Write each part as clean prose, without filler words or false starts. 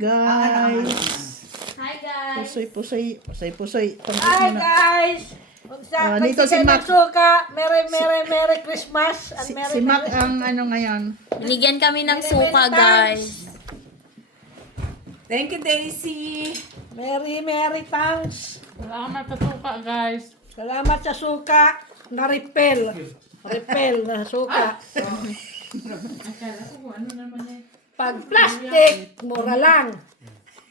guys. Hi guys! Pusoy. Hi guys! Dito si Mac. Suka. Merry Christmas. And Si Mac ang ano ngayon. Binigyan kami ng suka guys. Thank you, Daisy. Merry thanks. Salamat sa suka, guys. Salamat sa suka na repel. Repel na suka. Akala ko kung ano naman eh. Pag plastic, mura lang.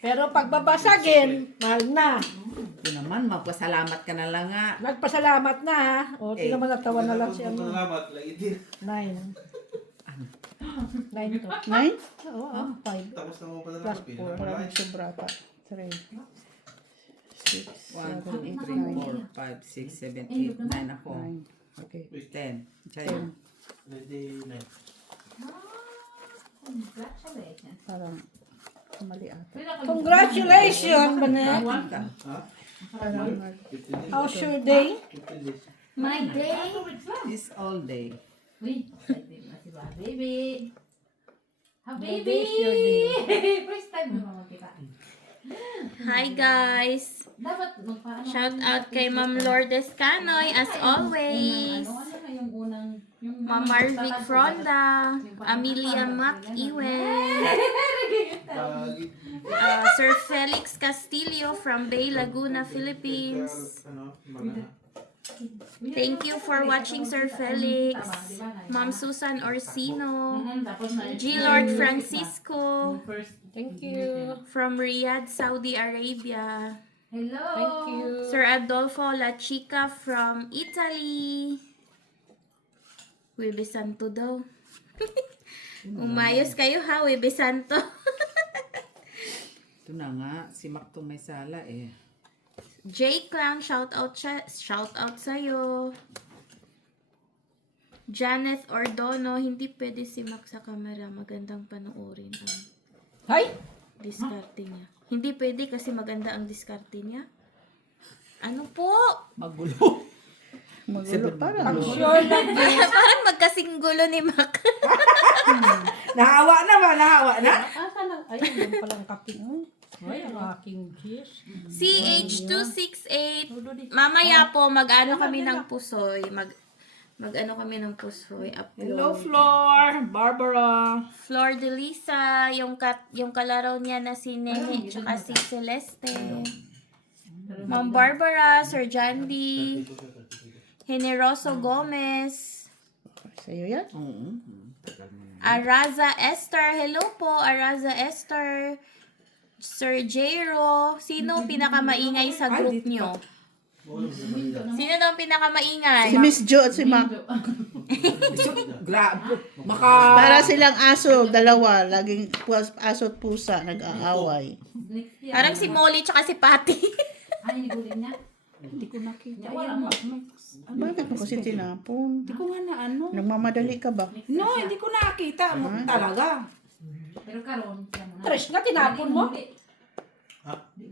Pero pag babasagin, mahal na. Ito naman, magpasalamat ka na lang nga. Nagpasalamat na ha. O, di naman natawa na lang si ano. Salamat, lagi din. 9. 9 to. 9? Oo, 5. Tapos na mo pala Plus ng 4. Parang sobra pa. 3. 6. 1, 2, 3, 4, 5, 6, 7, 8, 9 ako. 9. Okay. 10. Chayo. Ready, night. Parang mali ata. Congratulations, Banet. Ka. Parang How's your day? 15 days. My day! It's all day. Uy, si baby. Ha, baby! Today's your day. First time mo makita. Hi guys! Dapat magpaano. Shout out kay Ma'am Lourdes Canoy as always. Ano yung unang... Yung Ma'am Marvic Fronda, Amelia Mac Iwen, Pag- Sir Felix Castillo from Bay Laguna, Philippines. Ano, mga Thank you for watching Sir Felix. Ma'am Susan Orsino, Tapos na G. Lord Francisco first. Thank you. from Riyadh, Saudi Arabia. Hello! Thank you. Sir Adolfo La Chica from Italy. Webe Santo daw. Umayos kayo ha, Webe Santo. Ito na nga, si Mac may sala eh. Jake lang, shout out sa'yo. Janeth Ordono, hindi pwede si Mac sa camera. Magandang panoorin ang Hi. diskarte niya. Hindi pwede kasi maganda ang diskarte niya. Ano po? Magulo. magulo. Parang Sure na. Parang magkasing gulo ni Mac. Nahawa na ba? Nahawa na? Asa na? Ayun, yun palang kaping. Ay, ang aking kiss. CH268. Mamaya po, mag-ano kami ng pusoy. Mag-ano kami ng pusoy. Hello, Upload. Flor. Barbara. Flor de Lisa, yung kalaro niya na si Nene, tsaka si Celeste. Ma'am Barbara, Sir Jandy, Generoso Gomez, sa'yo yan. Oo. Araza Esther, hello po, Araza Esther, Sir Jairo, sino pinakamaingay sa group nyo? Sino daw ang pinakamaingay? Si Miss Jo at si Mac. Grabe. Maka... Para silang aso, dalawa. Laging aso at pusa, nag-aaway. Parang si Molly tsaka si Patty. Ay, nigulit niya. Hindi ko nakita. Wala Yan. mo. Bakit mo kasi tinapon? Hindi ko nga na ano. Nagmamadali ka ba? No, hindi ko nakita. Talaga. Pero karon siya mo na. Tres na, tinapon mo.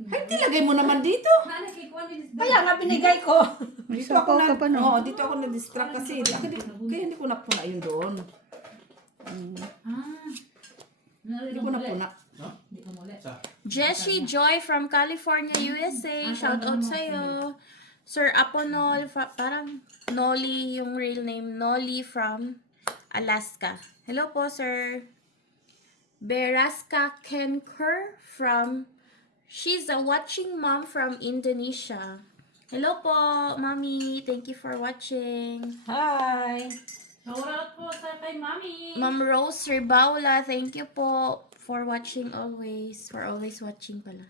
Ay, nilagay mo naman dito. Kaya nga binigay ko. May Dito ako sapaw na, ka pa no? Oo, dito ako na-distract kasi. Kaya hindi ko napuna yun doon. Hindi ko napuna. Hindi ko muli. Jessie Joy from California, USA. Shout out sa'yo. Sir Aponol, parang Nolly yung real name. Nolly from Alaska. Hello po, sir. Beraska Kenker from, she's a watching mom from Indonesia. Hello po, mommy. Thank you for watching. Hi. Shout out po sa kay Mami. Ma'am Rose Ribaula, thank you po for watching always. For always watching pala.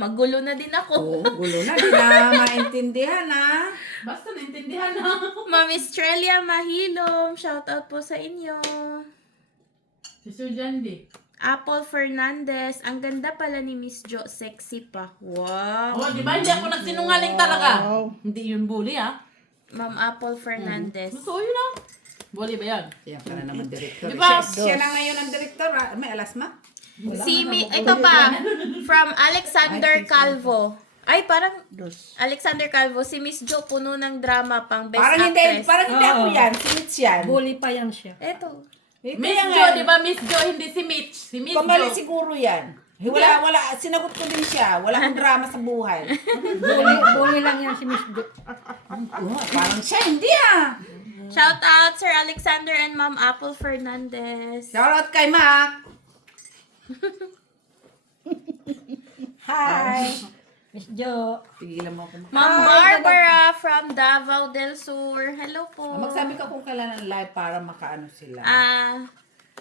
Magulo na din ako. Oo, gulo na. Di na maintindihan na. Basta naintindihan na. Ma'am Estrella Mahilom, shout out po sa inyo. Si Sir Jandy. Apple Fernandez, ang ganda pala ni Miss Jo, sexy pa. Wow. Oh, di ba? Hindi ako nagsinungaling talaga. Wow. Hindi yun bully, ha? Ma'am Apple Fernandez. Gusto yun, ha? Bully ba yan? Yan ka na naman, director. Di ba? Siya na ngayon ang director. May alas ma? Ito pa, from Alexander Calvo. Ay, parang Dos. Alexander Calvo, si Miss Jo, puno ng drama pang best Parang hindi actress. ako yan. Si Mitch yan. Bully pa yan siya. Eto. Miss Jo, di ba Miss Jo? Hindi si Mitch. Si Miss Pamali Jo. siguro yan. Wala, sinagot ko din siya. Wala akong drama sa buhay. Bully lang yan si Miss Jo. Oh, parang siya, hindi ah. Shout out Sir Alexander and Ma'am Apple Fernandez. Shoutout kay Mac. Hi. Miss Jo. Tigilan mo ako. Ma'am Barbara from Davao del Sur. Hello po. Magsabi ka kung kailan ang live para makaano sila.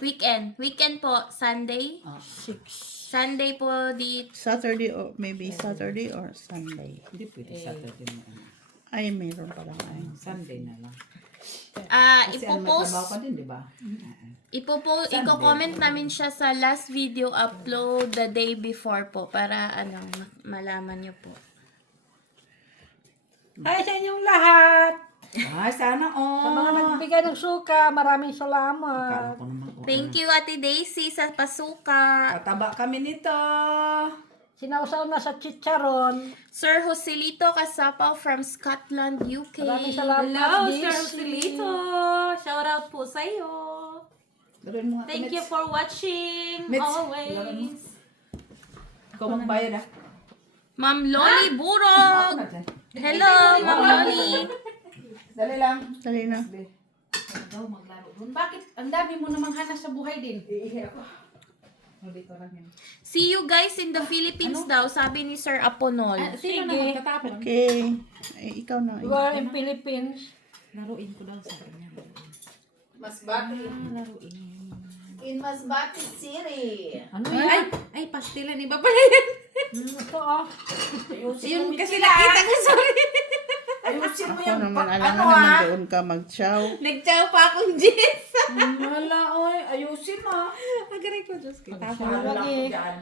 Weekend. Weekend po. Sunday. 6. Sunday po di Saturday or maybe Saturday or Sunday. Hindi pwede Saturday mo. Ay, mayroon pa lang ay. Sunday na lang. Kasi ipopost trabaho ka din, di ba? Iko-comment namin siya sa last video upload the day before po para malaman niyo po. Hi sa inyong lahat. Ay, sana Sa mga all. nagbigay ng suka, maraming Akala salamat. ko naman, oh, Thank you Ate Daisy sa pasuka. Kataba kami nito. Sinausaw na sa chicharon. Sir Joselito Casapaw from Scotland, UK. Maraming salamat. Hello, Daisy. Sir Rosilito. Shout out po sa iyo. Laruin mo nga. Thank you for watching. Mitch, Always. Ikaw magbayad ah. Ma'am Loli Ako Burog. na dyan. Hello, Ma'am Loli. Dali lang. Dali na. Daw maglaro doon. Bakit? Ang dami mo namang hanas sa buhay din. Iihi ako. O, dito lang yan. See you guys in the Philippines daw, sabi ni Sir Aponol. Sino na magtatapon? Okay. Ay, ikaw na. You are in Philippines. Laruin ko daw sa kanya. Masbate. Laruin. In Masbate City. Ano yan? Ay, pastilan. Iba pala yan. Ito oh. Yun kasi nakita ko, sorry. Ayusin mo Ako yung naman, alam ano mo naman ah. doon ka mag-chow. Nagtsaw pa akong Jess. Wala, oy. Ayusin mo. Agaray ko, Diyos kita. Wala lang lagi. ko dyan.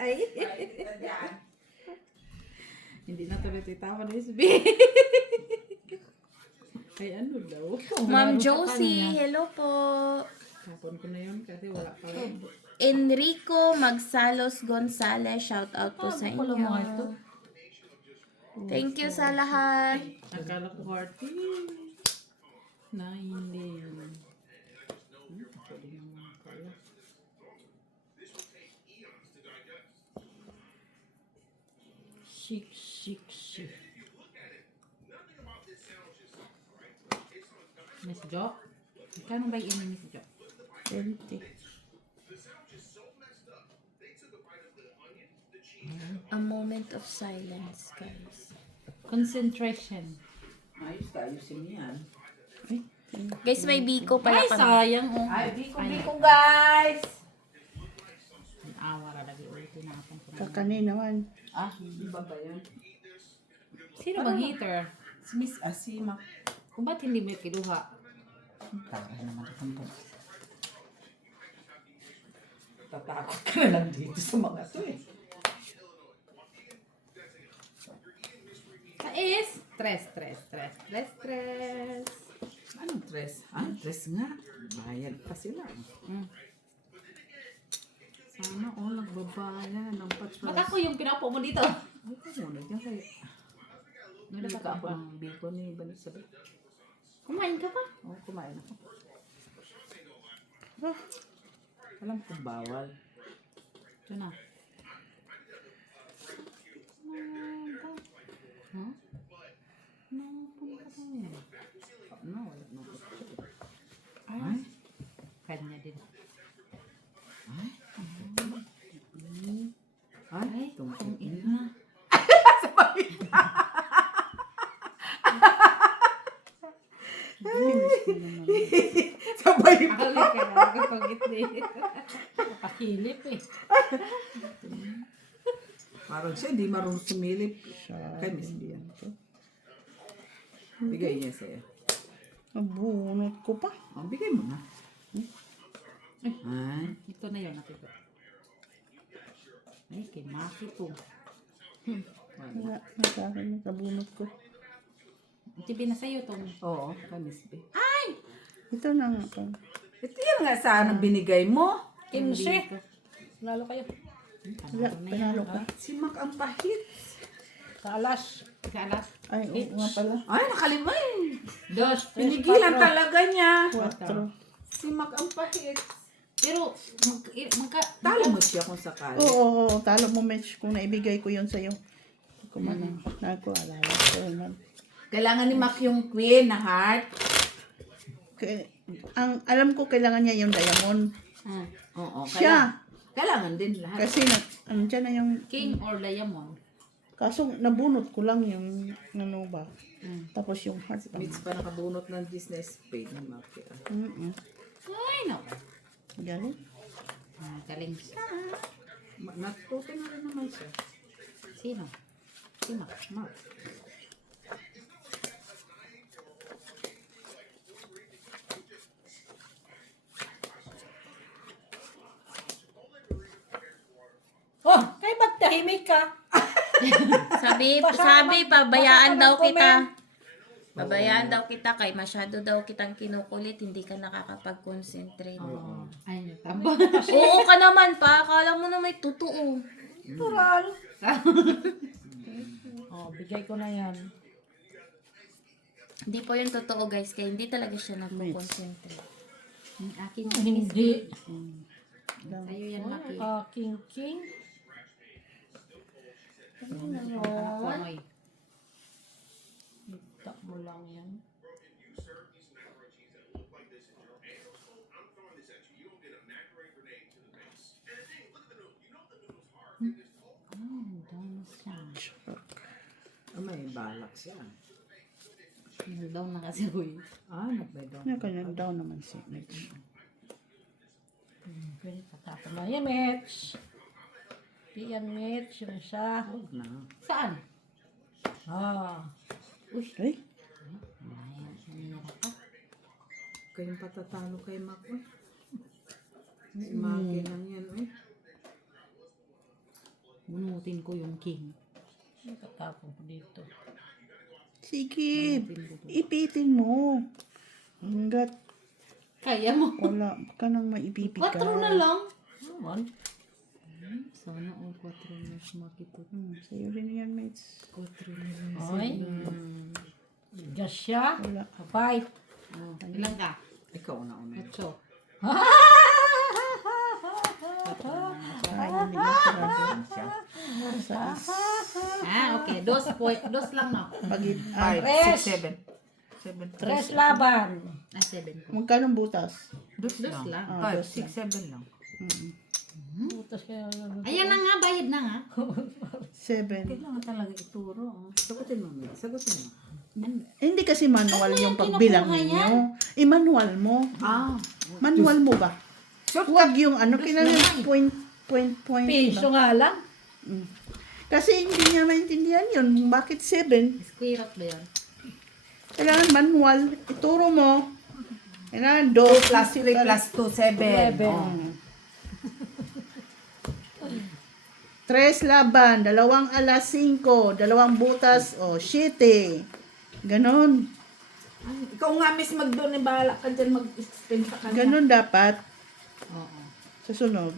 Ay. Dyan. Hindi na tuloy titawa na SB. Ay, ano daw? Ma'am Josie, hello po. Tapon ko na yun kasi wala pa rin. Enrico Magsalos Gonzalez, shout out po sa inyo. Thank you sa lahat. Akala ko hearty. Na hindi. Pwede naman pala. Six. Miss Jo? Kano ba yun ni Miss Jo? 20. A moment of silence, guys. Concentration. Ayos ka, ayusin mo yan. Guys, may biko pala Ay, kami. sayang. Oh. Ay, biko guys. Ang awa lagi ulit tinapon ko. Kakani naman. Ah, di ba ba yun? Sino bang heater? Si Miss Asima. Kung ba't hindi mo kiluha? Taray naman itong to. Tatakot ka na lang dito sa mga to eh. Is stress. Anong tres? Ah, tres nga. Bayad pa sila. Sana all nagbabayad ng patras. Ba't ako yung pinapo mo dito? Ay, ko muna dyan kayo. Nalika ako ng bill ko ni Banis Sabi. Kumain ka pa? Oo, kumain ako. Alam kong bawal. Ito na. Huh? No, pumunta ka yan. Ano, wala na. Ay. Kanya din. Ay, tungkol ina. Sabay pa. Akala ka na, kapagit din. Kapakilip eh. Parang siya, di marunong sumilip. Kay Miss Bian. Bigay niya sa'yo. Nabunot ko pa. Oh, bigay mo na. Ay. Ito na yun, nakita. Ay, kay Maki to. Wala. Sa akin, nabunot ko. Tibi na sa'yo itong. Oo, kay Miss B. Ito na nga pa. Ito yan nga sana binigay mo. 15. Nalo kayo. Wala, panalo ka. Si Mac ang pahit. Sa alas. Kalas. Ay, oo nga pala. Ay, nakalimay. Dos, tres, Pinigilan patro. talaga niya. 4. Si Mac ang pahit. Pero, Talo mo siya kung sakali. Oo, talo mo match kung naibigay ko yun sa'yo. Hindi ko man nagko-alala ko yun. Kailangan ni Mac yung queen na heart. Ang alam ko kailangan niya yung diamond. Oo, Siya. Kailangan din lahat. Kasi andyan na yung king or diamond. kaso nabunot ko lang yung ano ba. Tapos yung heart pa. Mix pa nakabunot ng Disney spade ni Mac. Ay, no. Galing. Galing siya. Natuto na rin naman siya. Sino? Si Mac. Mac. Oh, kay ba't tahimik ka? Sabi, Basa pabayaan ka daw ng kita. comment. Pabayaan daw kita kay masyado daw kitang kinukulit, hindi ka nakakapag-concentrate. Ay, tamba. Oo ka naman pa, akala mo na may totoo. Natural. Oh, bigay ko na yan. Hindi po yun totoo guys, kaya hindi talaga siya nagpo-concentrate. Ang aking Hindi. Sa'yo yan, Maki. King. Amoy. Tak mo lang yan. May balak siya. Nag-down na kasi ko eh. Nagbay daw. Kanya daw naman si Mitch. Pwede patapon na yan, Mitch. Di yan, Mitch. Yung isa. Huwag na. Saan? Ay, Kayong patatalo kay Mac. Si Maggie lang yan. Bunutin ko yung king. Patapon ko dito. sige. Ipitin mo. Hanggat Kaya mo. wala ka nang maibibigay. 4 na lang. Naman. Sana all 4 na makito. Sa'yo rin yan, Mitch. 4 na lang. Oy. Gas siya. Wala. Kapay. Ilang ka? Ikaw na una. 8. Ay, hindi na talaga. Okay. 2 lang na. Pagit, 5, 6, 7. 3 laban. 7 ko. magkano butas? Dos Dos lang. lang. 5, 6, 7 lang. Butas kaya yan. Ayan na nga, bayad na nga. 7. Kailangan talaga ituro. Sagutin mo, Mia. Sagutin mo. Hindi kasi manual yung pagbilang ninyo. I-manual mo. Manual mo ba? Huwag yung ano, kailangan point. Piso nga lang. Kasi hindi niya maintindihan yun. Bakit 7? Square root ba yun? Kailangan manual. Ituro mo. Kailangan 2 Plus 3 plus 2, 7. 3 laban, 2 alas 5, 2 butas, 7. Ganon. Ikaw nga, miss, magdoon ni bahala ka dyan mag-spend sa kanya. Ganon dapat. Oo. Sa sunod.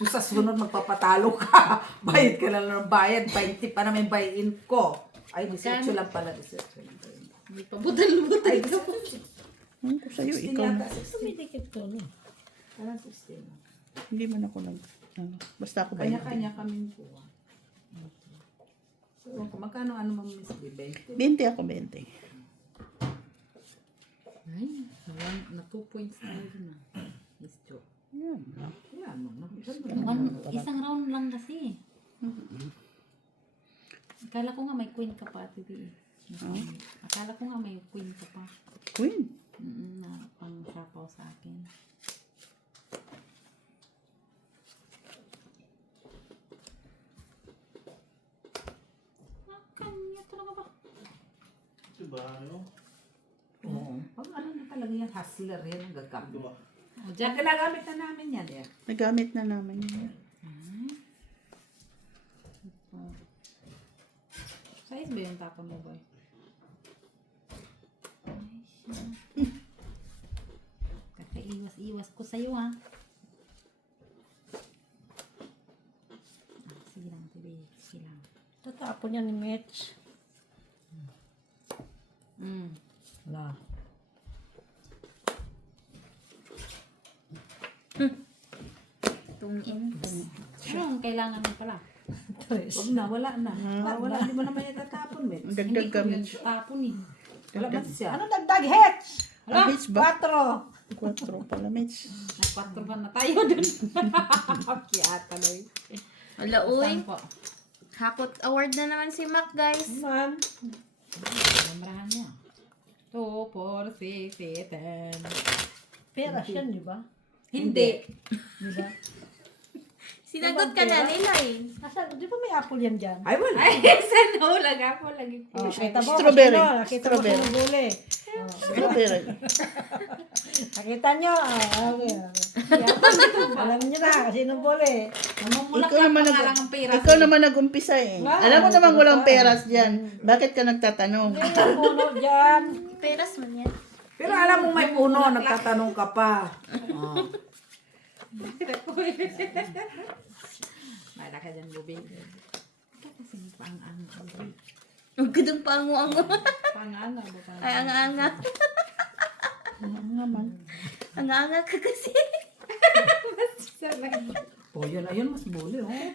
So, sa sunod, magpapatalo ka. Bayad ka na lang ng bayad. 20 pa na may buy-in ko. Ay, 18 lang pala. 18 lang pala. May pabutal-butal ka po. Ko sa'yo, 16 ikaw yata. na. 16. Sumidikit ko no. Parang 16. Hindi man ako basta ako ba Kanya-kanya kaming kuha. So, magkano mo, Miss B? 20? 20 ako, 20. Ay, na 2 points na yun na. Miss Jo. Yan. Yan, Isang round lang kasi. Akala ko nga may queen ka pa, Titi. Akala ko nga may queen ka pa. Queen. Na pang sapaw sa akin. Kanya talaga ba? Diba, ano? Oo. Pag ano na talaga yan, hustler yan ang gagamit. Diba? Diyan, kinagamit na namin yan. Eh. Nagamit na namin yun. Size ba yung tapon mo, boy? Kakaiwas-iwas ko sa'yo, ha? Sige lang, Tibi. Sige lang. Tatapon yan ni Mitch. Wala. Tungin. Anong kailangan mo pala? Huwag na, wala na. Wala, hindi mo naman itatapon, Mitch. Ang dagdag ka, Hindi ko Mitch. yun tapon eh. Wala ba siya? Ano dagdag hits? Ah, Mitch ba? 4. 4 pala, Mitch. Nagpatroban na tayo dun. Kiyata na yun. Wala, uy. Saan po? Hakot award na naman si Mac, guys. Man. Namrahan mo. 2, 4, 6, 7. Pera siya, di ba? Hindi. Di ba? Sinagot ka na nila eh. Nasaan? Di ba may apple yan dyan? Ay, wala. Ay, saan hula ka po lagi po. Oh, kita mo, Strawberry. Nakita mo Strawberry. sinubuli. Strawberry. Nakita nyo. Okay. Alam nyo na, sinubuli. Namumulak Ikaw lang naman, pa nga lang ang pera. ikaw naman nag-umpisa eh. Wow, Alam mo naman walang diba? peras dyan. Bakit ka nagtatanong? Hindi yung puno dyan. Peras man yan. Pero alam mo may puno, nagtatanong ka pa. Oh. Wala ka dyan, bubing. Kasi pang-anga. Ang gandang pango-ango. Pang-anga ba ka? Ay, anga-anga. Ano naman? Anga-anga ka kasi. Oh, yun, ayun, mas buli, oh. May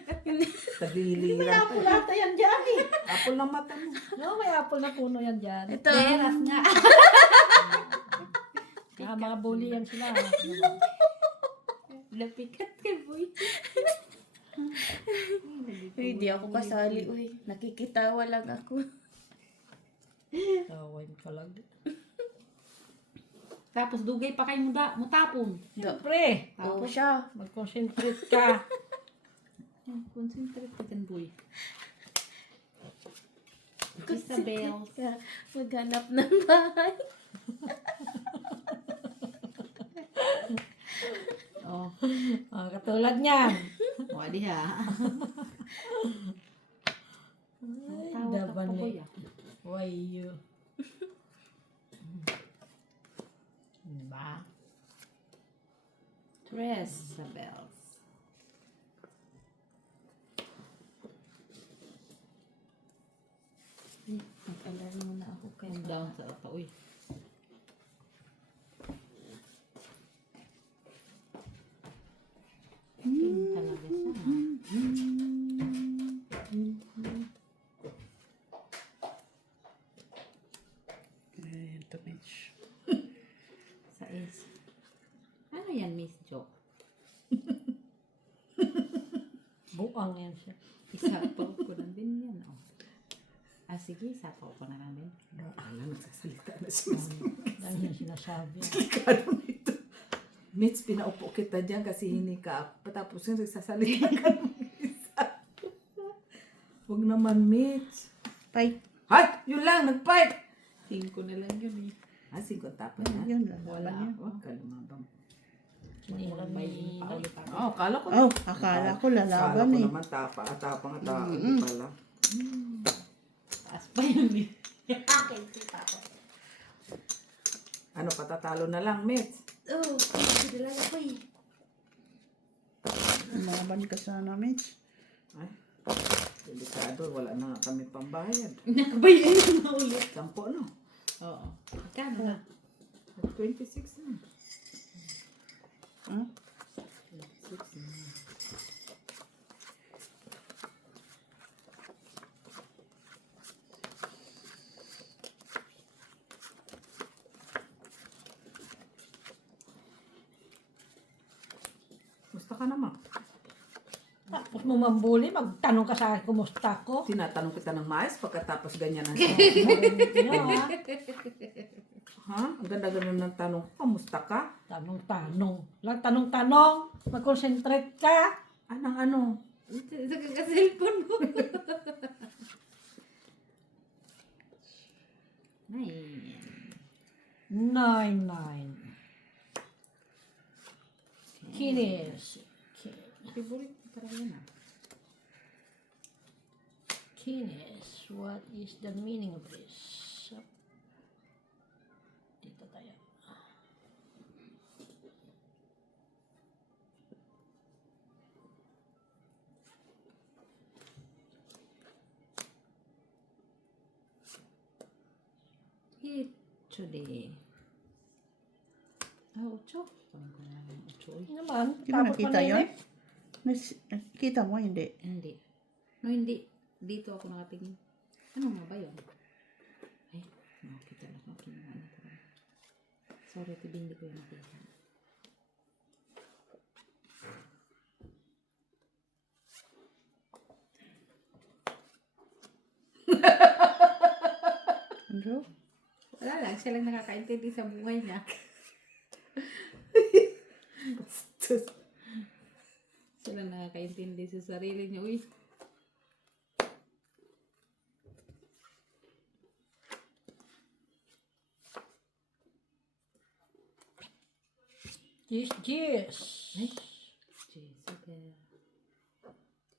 Tagiliran apple pa. ata yan dyan eh. Apple ng mata mo. No, may apple na puno yan dyan. Ito. Peras nga. Mga bully yan sila. Lapikat kay boy. Uy, di ako kasali. Uy, nakikitawa lang ako. Tawin ka lang. Tapos dugay pa kayo mutapon. Siyempre. Oo siya. Mag-concentrate ka. Concentrate ka dyan, boy. Isabel. Maghanap ng bahay. Oh. Katulad niyan. Wadi ha. Ay, Tawag ka daban pa, boy, eh. ah. Why you? Diba? Tres Isabels. Mag-alarm muna ako kay Calm down sa ata, uy. King talaga siya. Ito, Mitch. Sa is. Ano yan, Miss Jo? Buang yan siya. Isapaw ko na din yan, oh. Ah, sige, isapaw ko na lang din. Wala, nagsasalita na si Miss. Yan yung sinasabi. Ano nito? Mitch, pinaupo kita dyan kasi hindi ka ako. Patapos yung nagsasalita ka ng isa. Huwag naman, Mitch. Fight. Hay! Yun lang, nag-fight! 5 na lang yun, eh. Ah, 5 tapos na. Yun lang. Wala Wala. ako. Huwag ka lumabang. Sinilang May ni... paulit ako. Oh, kala ko. Oh, akala ko lalaban Kala ko eh. naman tapang at hindi pala. Taas pa yun, eh. Ano, patatalo na lang, Mitch. Oh, kailangan ko eh. Umaban ka sana, Mitch. Ay, delikado. Wala na nga kami pambayad. Nakabayan na ulit. 10, no? Oo. Magkano na? 26 na. Huh? 26 na. Gusto ka naman. Tapos mo mambuli, magtanong ka sa akin, kumusta ko? Tinatanong kita ng maayos pagkatapos ganyan ang Ano ha? Ha? Ang ganda-ganda ng tanong ko. Kamusta ka? Tanong-tanong. Lang tanong-tanong. Mag-concentrate ka. Anong ano? Sa kaka-cellphone mo. Nine. 9-9. Kinis. Favorite ko talaga yan, ah. Kinis. What is the meaning of this? Dito tayo. He Today. Ah, 8. Parang ko na lang 8. Ano naman, Di mo tapos nakita na yun? Nakita mo, hindi. Hindi. No, hindi. Dito ako nakatingin. Ano nga ba yun? Ay, nakita lang ako. Kinuha na ko. Sorry, tibi, hindi ko yung nakita. Ano? Wala lang, siya lang nakakaintindi sa buhay niya. Siya lang nakakaintindi sa sarili niya. Uy, Gis. Jessica.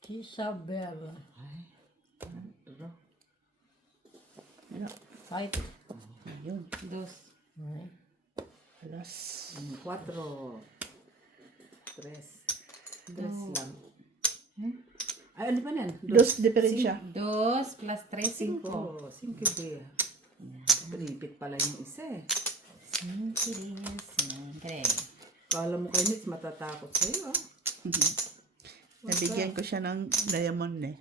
Isabel. Ano? Five. Ayun. 2. Alas. 4. 3. 3 lang. Hmm? Ay, ano pa yan? Dos diferensya. 2 plus 3, 5. 5. 5 ba? Pinipit pala yung isa eh. 5. Kala mo kayo, Mitch, matatakot sa'yo ah. Nabigyan ko siya ng diamond eh.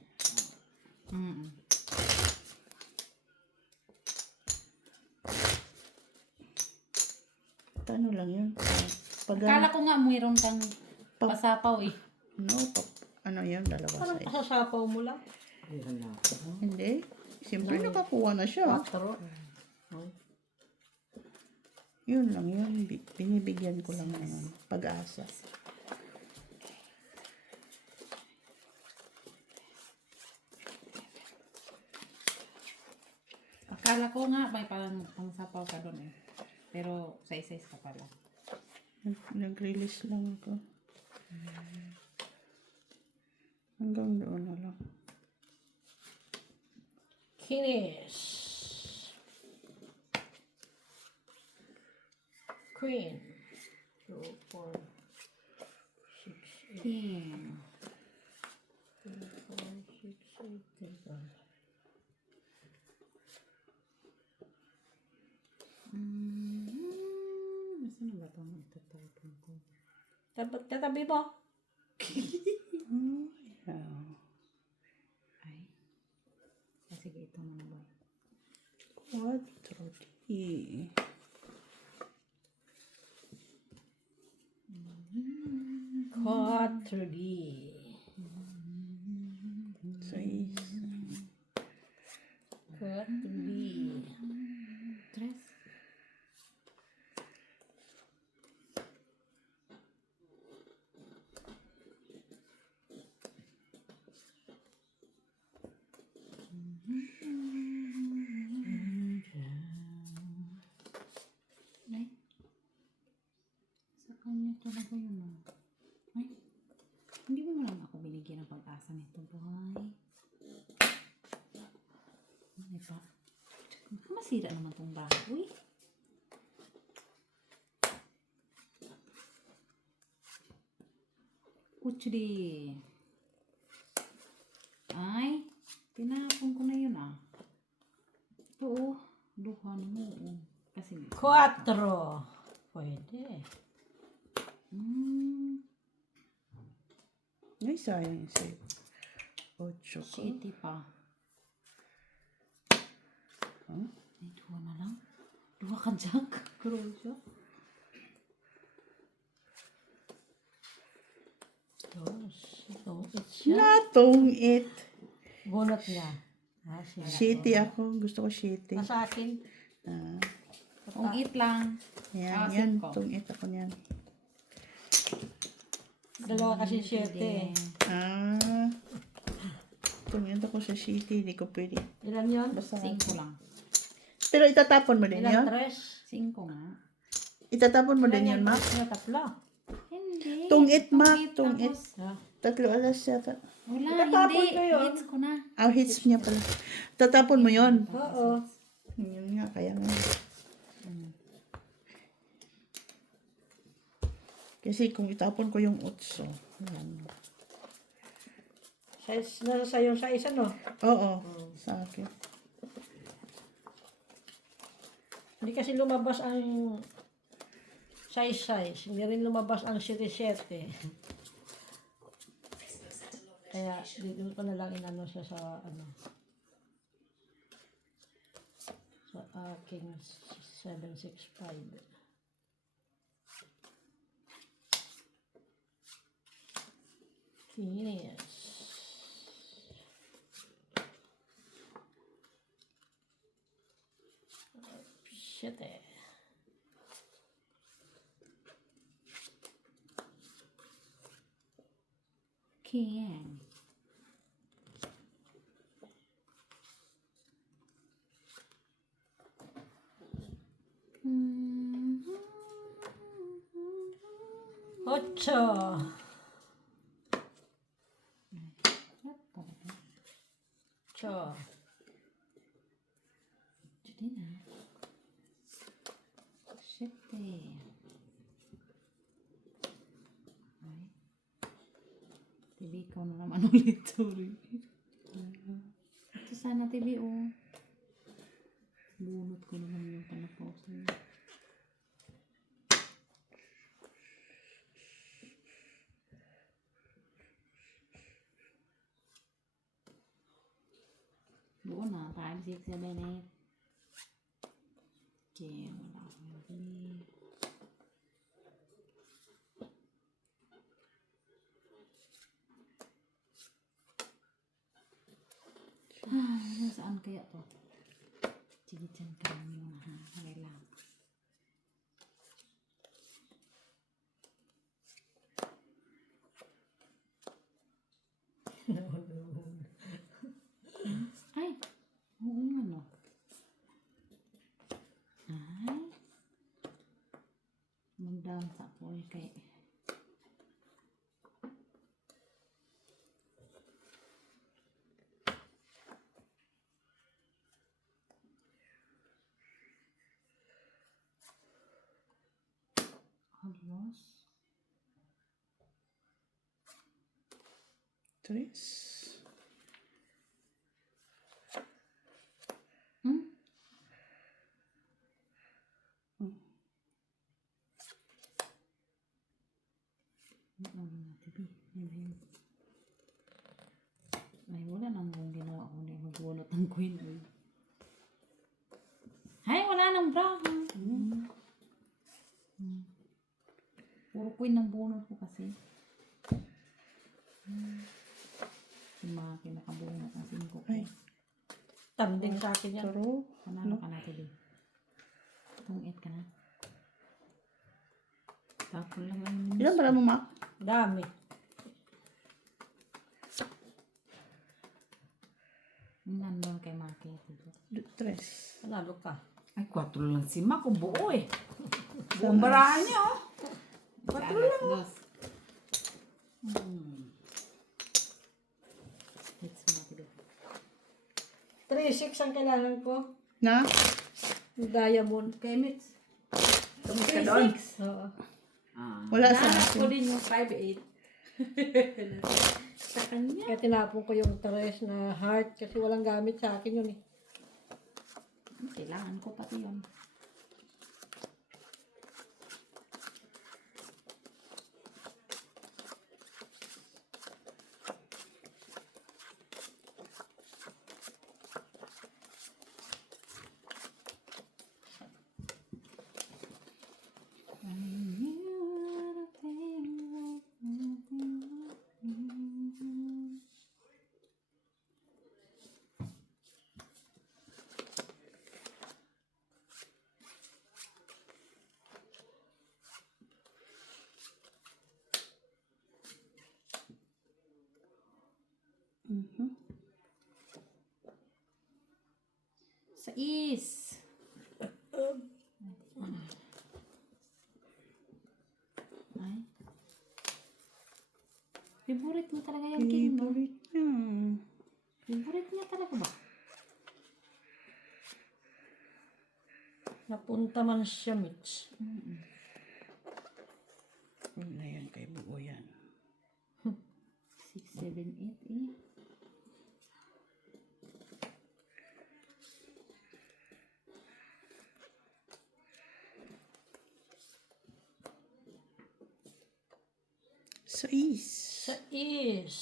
Paano lang yun? Pag Akala ko nga mayroon kang pasapaw eh. no, ano yun? Dalawa Parang sa kasasapaw mo lang. Ayun na ako. Hindi. Siyempre nakakuha na siya. Patro. Yun lang yun. Binibigyan ko lang ng pag-asa. Akala ko nga may parang pangsapaw ka doon eh. Pero size ka pala. Nag-release lang ako. Hanggang doon na lang. Kinis. Queen. 2, 4, 6, 8, 10. 4, 6, 8, 10. Saan na ba itong itatapon ko? Tatabi mo. Yeah. Ay. Sige, ito na ba? 4. Quatri. 6. Quatri. 3. Ay. Sa kanya talaga yun ah. Ay. Hindi mo lang ako binigyan ng pag-asa nito, buhay. Ano pa? Masira naman tong bahay. Uy. Kutsuri. Ay. Tinapon ko na yun ah. Ito oh. Duha na mo oh. Kasi Quatro. Pwede. Ay, sayang yung save. 8 ko. City pa. Huh? Ay, duha na lang. Duha ka jack. Kurosyo. Dos. So, it's siya. Natong 8. Bunot niya. Ah, siya. Shitty ako. Gusto ko shitty. Sa akin. Ah, Kung eat lang. yan, Asin yan. ko. Tong 8 ako niyan. Dalawa kasi siyete. Ah. Tong 8 ako sa shitty. Hindi ko pwede. Ilan yun? Basta. 5 lang. Pero itatapon mo din Ilan? yun? Tres? 5 nga. Itatapon mo din yun, ma? Tatlo. Hindi. Tong it, ma. Tong Tong it. tapos- Ah. 3 alas yata. Wala, Itatapon hindi. ko yun. Hits ko na. Ah, hits niya pala. Tatapon mo yun. Oo. Yun nga, kaya nga. Kasi kung itapon ko yung 8, yan. Nasa sa'yo sa isa, no? Oo, sa akin. Hindi kasi lumabas ang size. Hindi rin lumabas ang 7. Kaya dito ko na lang inano siya sa sa aking 765. Yes. Shit eh. King. Ocho. Ocho. Jadi na. Siete. Ay. TV, ikaw na naman ulit. Sorry. Ito sana TV, oh. Bunot ko naman yung panapost. Buo na. 5, 6, 7, 8. Okay, wala akong nabili. Nasaan kaya to? Sige, dyan kami muna ha. Okay lang. Ay! Oo nga no. Ay! Mag-down sa po kay... Alos. 3. Hmm? Ay, wala nang ginawa ko na magbunot ng queen. Ay, wala nang bra. Puro queen ng bunot ko kasi. Yung mga kinakabunot ng 5 ko. Ay. Tanding sa akin yan. Taro. Panalo ka na, Tibi. Tungit ka na. Tapos lang lang. Ilan pala mo, Mac? Dami. Ang ganda kay Maki. 3. Panalo ka. Ay, 4 lang si Mac. Buo eh. Buong barahan niya, oh. 4 lang. Dos. Let's Maki. 3-6 ang kailangan ko. Na? Diamond. Okay, Mitz. Tumis ka doon. Oo. Wala sa Nahanap ko akin. din yung 5-8. Sa kanya. Kaya tinapon ko yung 3 na heart kasi walang gamit sa akin yun eh. Kailangan ko pati yun. Sais. Ay. Favorite mo talaga yung king mo. Favorite niya. Favorite niya talaga ba? Napunta man siya, Mitch. Wala yan kay Buo yan. 6, 7, 8 eh. Sais. Sa is.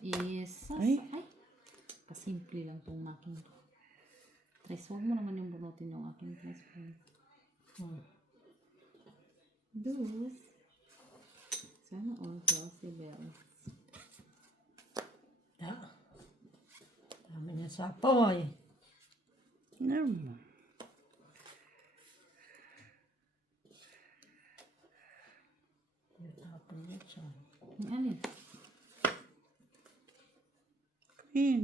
Yes. Ay. Pasimple lang tong aking. Tres, huwag mo naman yung bunutin yung aking tres. Dos. Sana all possible. Tama niya sa apoy. Naman. Tapon niya siya. Ang alin? Queen.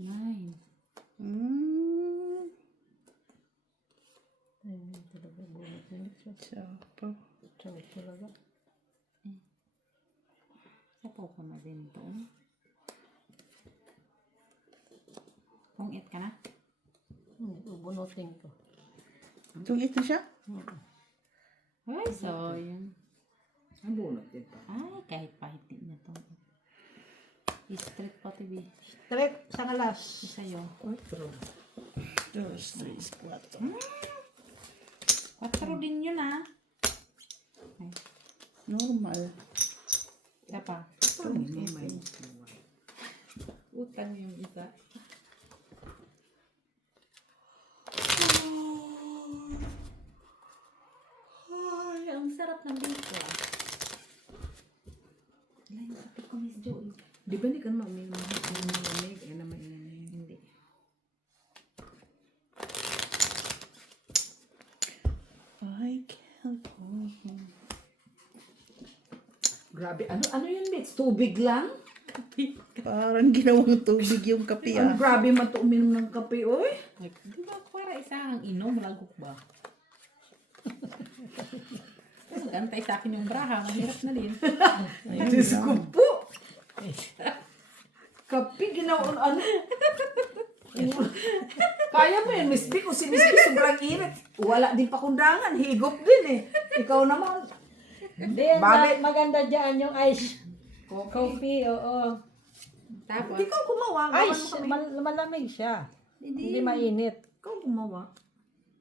Nine. Ay, talaga bunot na siya. Sapa. Tsaka talaga. Sapaw ko na din to. Kung it ka na? Bunutin ko. Tungit na siya? Ay, so yun. Ang bunot din pa. Ay, kahit pahit din na to. Straight pa, TV. Straight sa kalas. Isa yun. 2, 3, 4. 4 din yun, ah. Ay, Normal. isa pa. May Utang yung isa. Ay, ang sarap ng biko, ah. Wala yung kape ko, Miss Joey. Di ba hindi ka naman may malamig? Eh, na mainit. Hindi. I can't hold him. Grabe. Ano yun, Mitch? Tubig lang? Parang ginawang tubig yung kape Ang ah. grabe man to uminom ng kape, oy. Di ba para isang inom, lagok ba? Gantay sa akin yung braha, mahirap na din. Diyos ko po. Kape, ginawa, ano? Kaya mo yun, Miss B. Kung si Miss B, sobrang init. Wala din pakundangan. Higop din eh. Ikaw naman. Hindi, Bakit? maganda dyan yung ice. Coffee, oo. Tapos, Hindi ka gumawa. Gawan mo Ice, kami. malamig siya. Hindi mainit. Ikaw gumawa.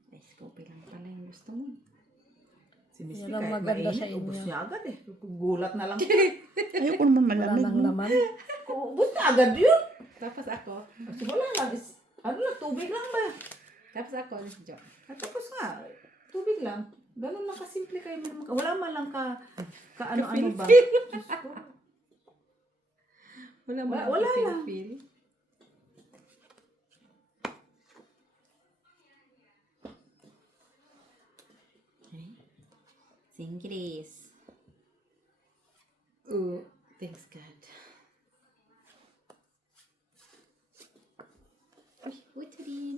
ice coffee lang pala yung gusto mo. Si Miss B, Yan ang kahit maganda sa mainit, inyo. ubos niya agad eh. Gulat na lang. Ayoko naman Wala malamig. nang no? laman. Ubos na agad yun. Tapos ako, Kasi wala lang. Ano lang, tubig lang ba? tapos ako, Miss Jo. At tapos nga, tubig lang. Ganun lang kasimple kayo. Wala man lang ka ano-ano ba? Diyos ko. Wala mo Wala lang. feel. Singkiris. Oh, thanks God. Uy, ito din.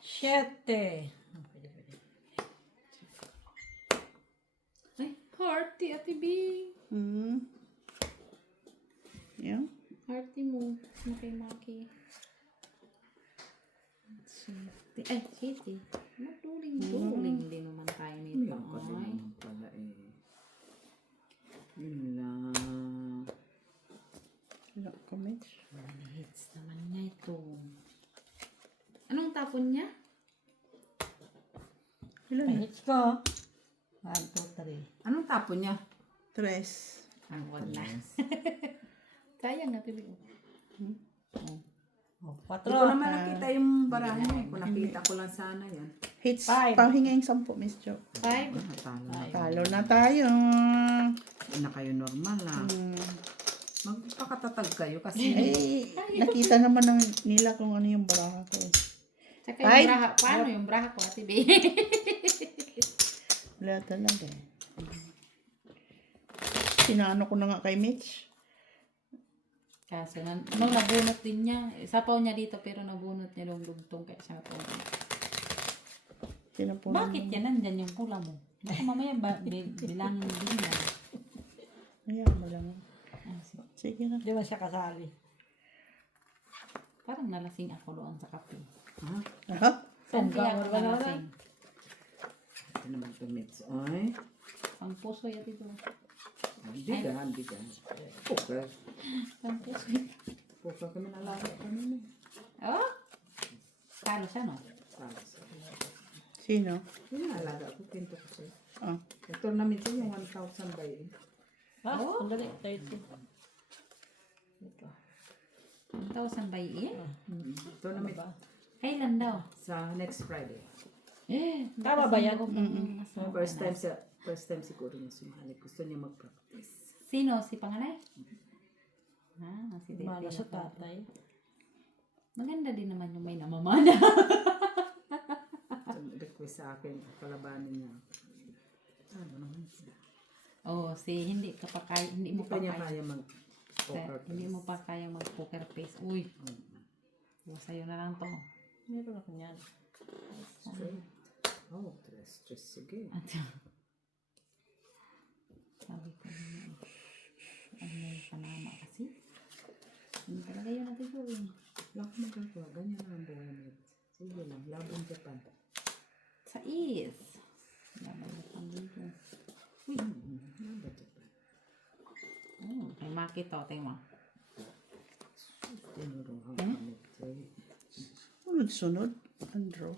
Siyete. Ay, hearty, Ate B. Yeah. Hearty mo. Maki-maki. Sweetie. Ay, sweetie. Matuling-tuling din naman tayo nito. Meron ka din Ay. naman pala eh. Yun lang. Wala ko, Mitch. Hits naman niya ito. Anong tapon niya? Ilan na? Hits ko. 1, 2, 3. Anong tapon niya? 3. Ang wag na. Sayang na tuloy. Oh, Hindi ko naman nakita yung barahan niya. Kung nakita ko lang sana yan. Hits. 5. Pahingay 10, Miss Jo. 5. Natalo na. Talo na tayo. Hindi na kayo normal lang. Magpakatatag kayo kasi Eh, nakita naman nila kung ano yung baraha ko. Tsaka Five. yung braha. Paano yung braha ko, Ate B? Wala talaga. Sinano ko na nga kay Mitch. Kaso, nung nabunot din niya. Sapaw niya dito pero nabunot niya yung lugtong kaya siya natulog. Sinapunan. Bakit yan? Nandyan yung pula mo. Baka mamaya bilangin din yan. Ayan mo lang. Ah, sige. Sige na. Hindi man siya kasali. Parang nalasing ako doon sa kape. Aha. Saan kaya Ang ako gawin ba nalasing? ito naman tumits. Ay. Ang puso yan dito. Bigan. Poker. Poker kami nalaga kami. Oh? Kano siya, no? Sino? Yun na, alaga ko. Pinto ko siya. Oh. Ito namin siya yung 1,000 buy-in. Ha? Ang dali. 30. Ito. 1,000 buy-in? Ito namin Kailan daw? sa next Friday. Tama ba yan? First time siguro niya sumali. Gusto niya mag-practice. Sino? Si panganay? Si Tete. Mana sa tatay. Maganda din naman yung may namamana. So, request sa akin, kalabanin niya. Ano naman siya? Hindi mo Hindi pa pa niya kaya. kaya mag-poker. Hindi mo pa kayang mag-poker face. Uy. Sa'yo na lang to. Meron ako niyan. Straight. Oh, stress. Sige. Sabi ko naman. Ano yung panama kasi? Hindi talaga yun natin gawin. Wala ko magagawa. Ganyan lang ang buhay niya. Sige lang. Laban Japan. Sa is. Laban na pang dito. Uy. Laban Japan. May makito. Tingnan mo. Tinuruhan kami. Sunod. Andrew.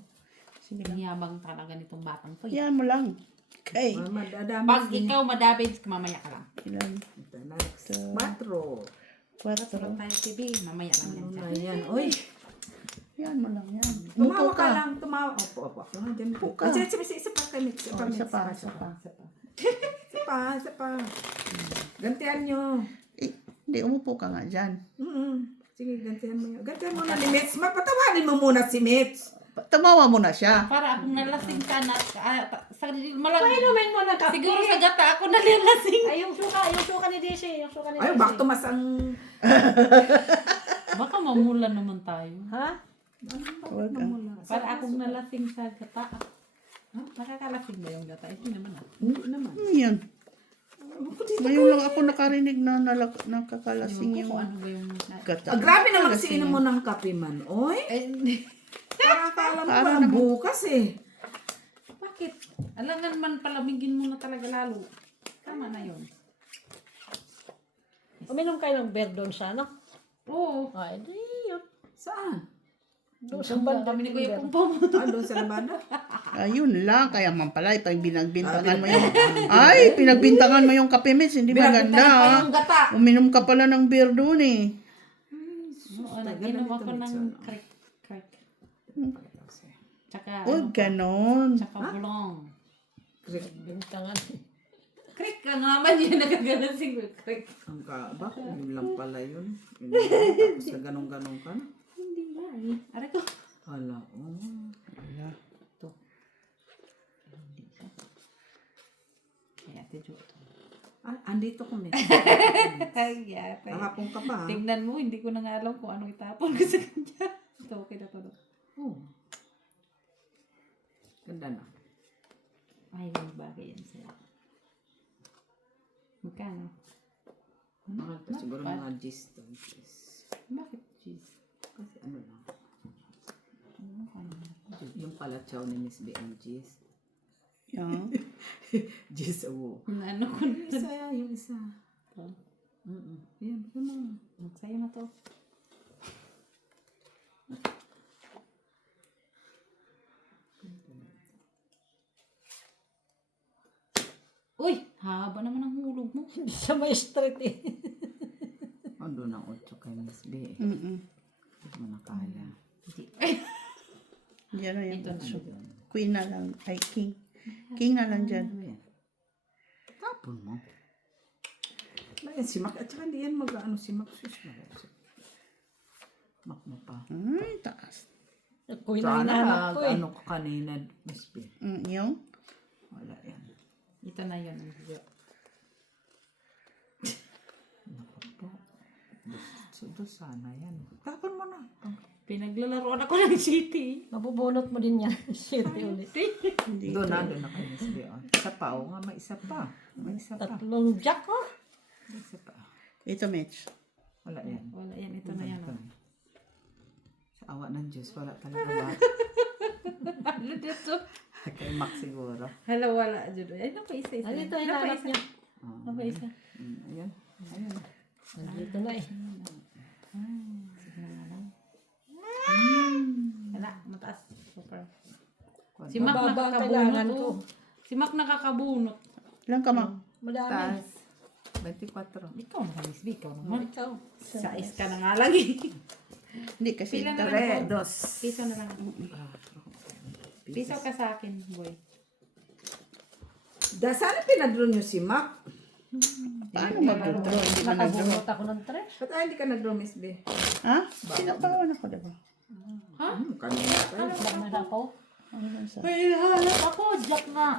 Sige lang. Yabang talaga nitong batang to. Yan mo lang. Okay. Madadami. Pag ikaw madabig, mamaya ka lang. Ilan? Next. 4. Sarap tayo TV. Mamaya lang yan. Ano na yan? Uy. Yan mo lang yan. Tumawa Umupo ka lang. Tumawa. Opo. Ano dyan po? ka. Isa pa kami. Isa pa. Isa pa. Gantihan nyo. Hindi, umupo ka nga dyan. Sige, gantihan mo yun. Gantihan mo na ni Mitz. Mapatawarin mo muna si Mitz. Tamawa mo na siya. Para akong nalasing ka na. Malag. Painumin mo na kape. Siguro sa gata ako nalilasing. Ay, yung suka ni DC. Ay, bakto mas ang... Baka mamulan naman tayo. Ha? Huwag ka. Para akong nalasing sa gata. Para kalasing ba yung gata? Ito naman Hindi naman. Yan. Ngayon lang ako nakarinig na nakakalasing Kung yung ano ba yung... gata. Grabe naman kasi inom mo ng kape man. Oy. Parang akala mo parang bukas eh. Bakit? Alangan man palamigin mo na talaga lalo. Tama na yun. Uminom kayo ng beer doon sa ano? Oo. Ay, di yun. Saan? Doon sa banda. Kami ni Kuya Pumpom. Doon sa labada? Ayun lang. Kaya man pala, pag binagbintangan mo yung... Ay, pinagbintangan mo yung kape, Mitz. Hindi maganda. Binabintangan pa ah. yung gata. Uminom ka pala ng beer doon eh. Oo, nag-inom ako ng crack. Tsaka, Huwag ganon. tsaka bulong. Bintangan. Crack ka naman yun, nagagalasing ko. Crack. Ang bakit yun lang pala yun? Yun lang, tapos sa ganong-ganong ka na? Hindi ba eh. Aray ko. Hala, Ito. Hindi siya. Kaya ate Jo. andito kami. Kaya. Nakapong ka pa ha? Tingnan mo, hindi ko na nga alam kung anong itapon ko sa kanya. Ito, okay na to. Oh. Ganda na. Ay, may bagay yan sa'yo. Magkano? Siguro mga gist to. Bakit cheese? Kasi ano lang. Ano? Yung palachaw ni Miss BMG's. Yan. Gis, oo. Ano ko na? Yung isa. Ito. Yan, ano. Sa'yo na to. Uy! Haba naman ang hulog mo. Sa may street eh. Ando na 8 kay Miss B. Mm-mm. Hindi mo na kaya. Yan na yung Ito na. so, Queen na lang. Ay, King. King na lang dyan. Ano yan? Tapon mo. Ayan, si Mac. At saka hindi yan mag-ano si Mac. Sus na. Mac mo pa. Ay, taas. Kuya na hinahanap ko eh. Ano ka kanina, Miss B? Yung? Wala yan. Ito na yun. Naku po. Doon sana yan. Tapon mo na. Pinaglalaroan ako ng city. Mabubunot mo din yan. Shit ulit. Hindi. Doon na kay Miss B. Oh. Isa pa. Oo nga, may isa pa. May isa pa. Tatlong jack oh. May isa pa. Ito, Mitch. Wala yan. Wala yan. Ito na yan. Ito. Sa awa ng Diyos, wala talaga ba? Ano dito? Kay Mac siguro. Hala, wala. Judo. Ay, naku, isa-isa. Ano ito hinahanap niya? Ano isa? Ayan. Ayan. Nandito na eh. Sige na nga lang. Wala, mataas. Super. Si Mac Mababa ang kailangan nakakabunot. ko. Oh. Si Mac nakakabunot. Ilang ka, Mang? Madami. Taas. 24. Ikaw naman, Miss B. Ikaw naman. Ikaw. Sais ka na nga lang eh. Hindi kasi. Pila na Tre, lang po. dos. Piso na lang. Piso ka sa akin, boy. Sana pinadro nyo si Mac. Paano mag-draw? Hindi ka nag-draw. Nakabunot ako ng tres. Ba't hindi ka nag-draw, Miss B? Ha? Sinabawan ako, diba? Kanina pa yun. Dami na ako. Ano lang sa... Ako, Jack nga.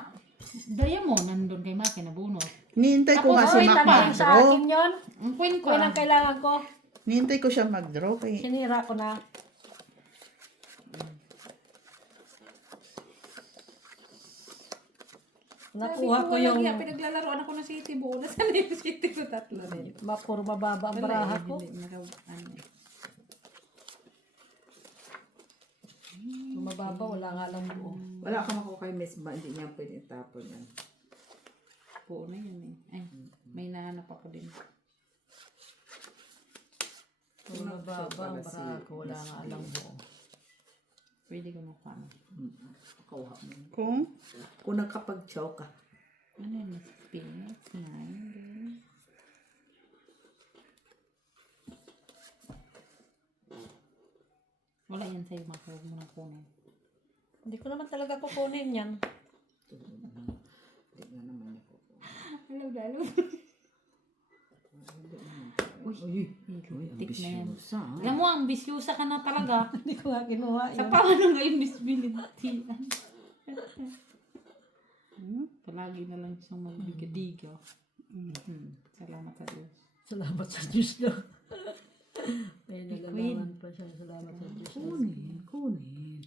Daya mo, nandun kay Mac, nabunot. Nihintay ko nga si Oy, Mac tanong sa mag-draw. akin yun. Ang queen ko. Kung ang kailangan ko, Nihintay ko siya mag-draw. Kaya... sinira ko na. Nakuha ko yung Pinaglalaroan ako ng city buo. Nasaan yung city ko? Tatlo na yun. mapuro mababa ang baraha ko. Kung mababa, wala nga lang buo. Wala ka makuha kay Miss Ba. Hindi niya pwede tapon yan. Buo na yun eh. Ay, may nahanap ako din. Kung mababa ang baraha ko, wala nga lang buo. Pwede ko makuha. Makuha mo. Kung nakapag-chow ka. Ano yun? Spinach, 9 din. Wala yan sa'yo, Mac. Huwag mo nang kunin. Hindi ko naman talaga kukunin yan. Hindi nga naman niya kukuha. Lalo. Uy, Tik na yan. ambisyosa. Alam mo, ambisyusa ka na talaga. Hindi ko nga kinuha Sa yun. paano ngayon, Miss Bilintian? Palagi na lang siyang magdiga-diga. Salamat sa Diyos. Salamat sa Diyos na. May nagalaman pa siya. Salamat sa Diyos. Kunin.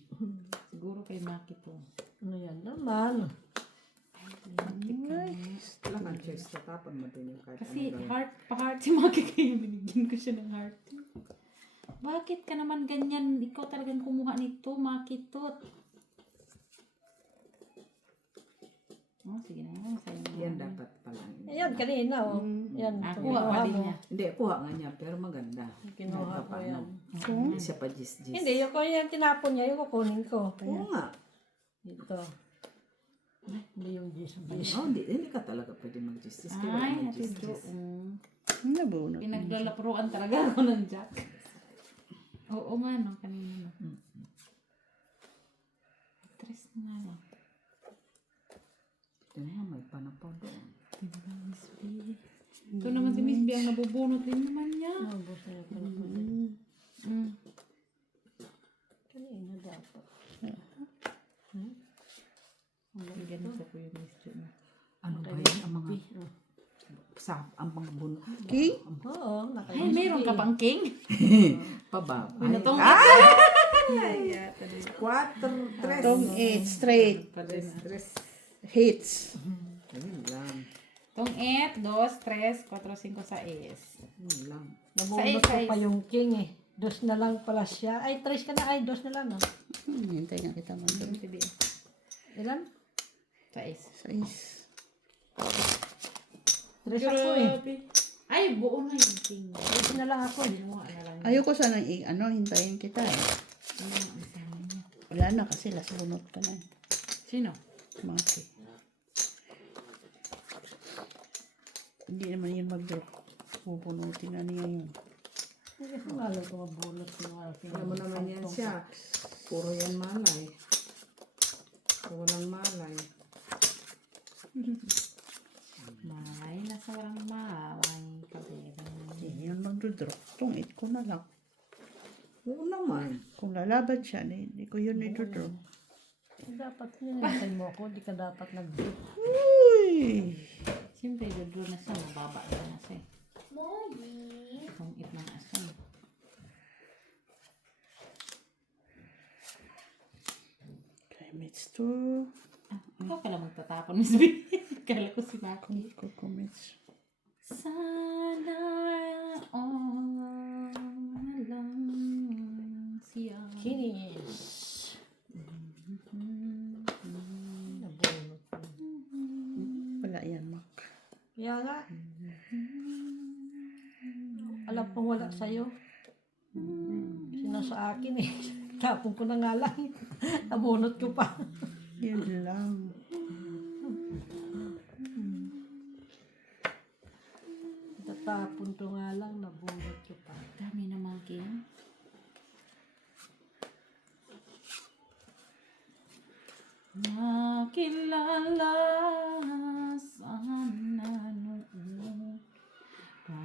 Siguro kay Maki to. Ano yan naman? Lang ang chest na tapon mo din yung kahit Kasi ano heart, pa-heart si Maki kayo. Binigyan ko siya ng heart. Bakit ka naman ganyan? Ikaw talagang kumuha nito, Maki to. Oh, sige na. Sa'yo na. Yan dapat pala. Ayan, kanina oh. Yan, Kuha pa din niya. Hindi, kuha nga niya, pero maganda. Kinuha ko yan. Hindi siya pa gis-gis. Hindi, yung kung yan tinapon niya, yung kukunin ko. Oo nga. Dito. Hindi yung gis. Oh, hindi ka talaga pwede mag-gis-gis. Ay, Kailangan Ate Jo. mag-gis-gis. Nabunot. Pinaglalapuruan talaga ako ng Jack. Oo nga, no? Kanina no. Tres na nga lang. Ito nga, may panapaw doon. Miss B. Ito naman si Miss B ang nabubunot din naman niya. Nabos na pala. Kanina dapat. Ganito ko yung Miss Jo. Ano ba yun ang mga... ang mga bunot. King? Oo, Ay, mayroon ka pang king? Pababa. Pinatong Quatro, tres. Tong 8, straight. Tres. Hits. Ayun lang. Tong 8, 2, 3, 4, 5, 6. Ayun lang. Nabunot ko pa yung king eh. Dos na lang pala siya. Ay, tres ka na. Ay, dos na lang. No? Hintay nga kita mo. Ilan? 6. 6. Tres ako eh. Ay, buo na yung king. Tres na lang ako eh. Ginawa na lang. Ayoko sanang hintayin kita eh. Wala na kasi last bunot ka na. Sino? Maki. Hindi naman yun mag-draw. Pupunutin na niya yun. Hindi ko alam kung mabunot yung aking. Alam mo naman yan siya. Puro yan malay. Puro ng malay. Malay, nasa walang malay. Kabera. Hindi yun mag-draw. Itong 8 ko na lang. Oo naman. Kung lalaban siya, hindi ko yun i-draw. Dapat ninintay mo ako. Di ka dapat nag-draw. Uy! Siyempre, dodro na siya. Mababa na siya. Kung it ng asan. Okay, mates 2. Ikaw pala magtatapon, Miss B. Kala ko si Maki. Kukumits. Sana all lang siya. Kinis. Nabunot. Wala yan, Mac. Kaya nga. Alam kong wala sa'yo. Sino sa akin eh. Tapon ko na nga lang. Nabunot ko pa. Yun lang. Tatapon ko nga lang. Nabunot ko pa. Dami na mga Kim. Nakilala sana noon pa.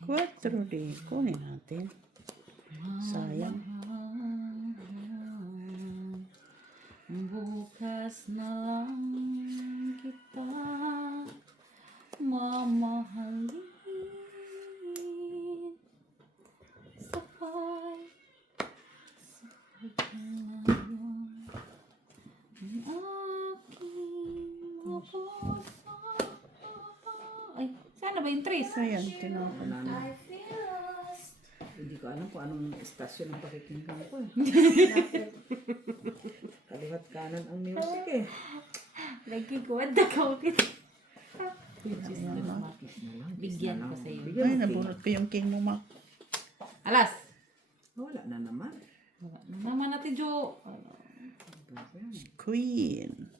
Quattro di. Kunin natin. Sayang. Bukas na lang kita mamahalin. Sabay ka ngayon ang aking mga puso. Ay, sana ba yung Tris? Ayan, tinapon natin. I feel lost. Hindi ko alam kung anong istasyon ang pakikinggan ko eh. Kaliwat kanan ang music eh. Lagi ko, ang dakaw kita. Bigyan ko sa'yo. Ay, nabunot ko yung king mo, ma. Alas! Wala na naman. Wala na naman natin, Jo. Queen.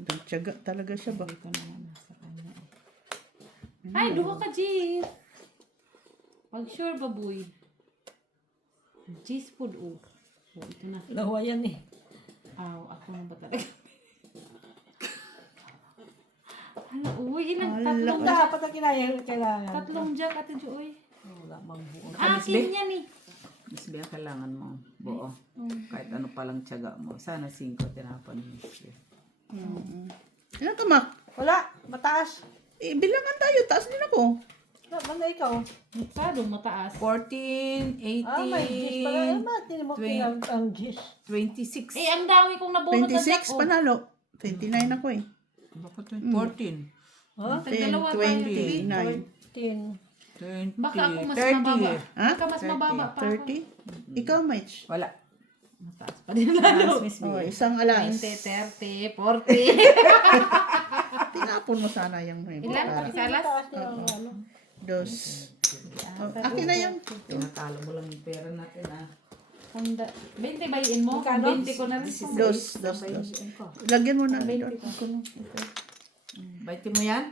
Nagtyaga talaga siya ba? Ito naman sa kanya eh. Ay, duha ka, Jeep. Pag sure, baboy. Jeez food, oh. Oh, ito na. Lawa yan eh. Aw, ako na ba talaga? Hala, uy, ilang Hala, tatlong Dapat na kailangan. tatlong jack, Ate Jo, uy. Wala mang buo. Akin yan eh. Miss B, ang kailangan mo. Buo. Kahit ano palang tiyaga mo. Sana 5 tinapon ni Miss B. Ilan ka, ma? Wala. Mataas. Bilangan tayo. Taas din ako. Banda ikaw. Masyadong mataas. 14, 18, May gis pala. Ba't hindi mo kinang ang gis? 26. Eh, ang dami kong nabunot na jack, 26, oh. panalo. 29 ako eh. Bakit 14? Ha? Tagdalawa 10, tayo. 29. 20, Baka ako mas 30. mababa. Ha? Baka mas mababa pa ako. 30? Ikaw, Mitch. Wala. Mataas pa din lalo. Miss B. Oh, isang alas. 20, 30, 40. Tinapon mo sana yung may Ilan? Isa alas? Mataas na ang ano. Dos. Oh, akin na yan. Tinatalo mo lang yung pera natin ah. 20 bayin mo? 20 ko na rin. Dos. Lagyan mo na. 20 mo yan?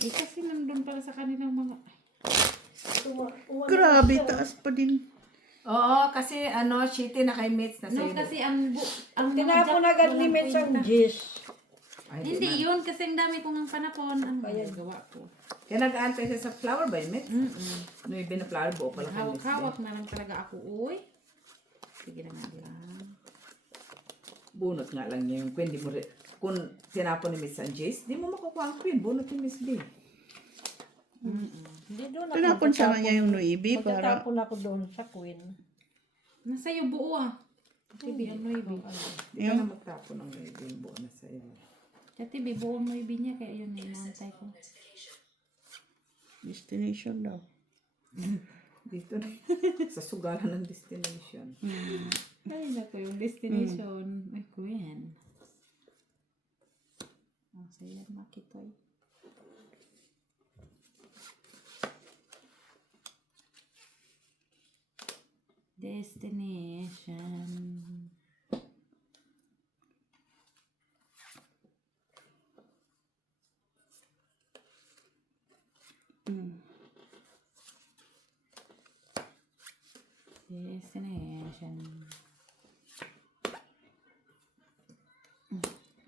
Eh, kasi nandun pala sa kanilang mga... Grabe, taas pa din. Oo, kasi ano, shitty na kay Mitz na No, sa'yo. kasi ang mga Tinapon jack, agad ni walang Mitch ang kwenta. gis. Ay, Hindi yun, kasi ang dami kong ang panapon. Ang gawa ko. Kaya nag-aantay siya sa flower ba yun, Mitz? No, yung na flower buo pala kay Mitz. Hawak-hawak na lang talaga ako, uy. Sige na nga lang. Bunot nga lang niya yung queen. Di mo kung tinapon ni Miss Sanjis, di mo makukuha ang queen. Bunot ni Miss B. Hindi doon ako. Tinapon siya niya yung nuibi para... Magtatapon ako doon sa queen. Nasa iyo buo ah. Tibi, ang noibi. Di ka na magtapon ng yung buo na sa'yo. Tibi, buo ang noibi niya, kaya yun na inaantay ko. Destination daw. Dito na. Sa sugalan ng destination. Ay, naku, yung destination. Ay, queen. Ang saya makitoy. Destination. Destination.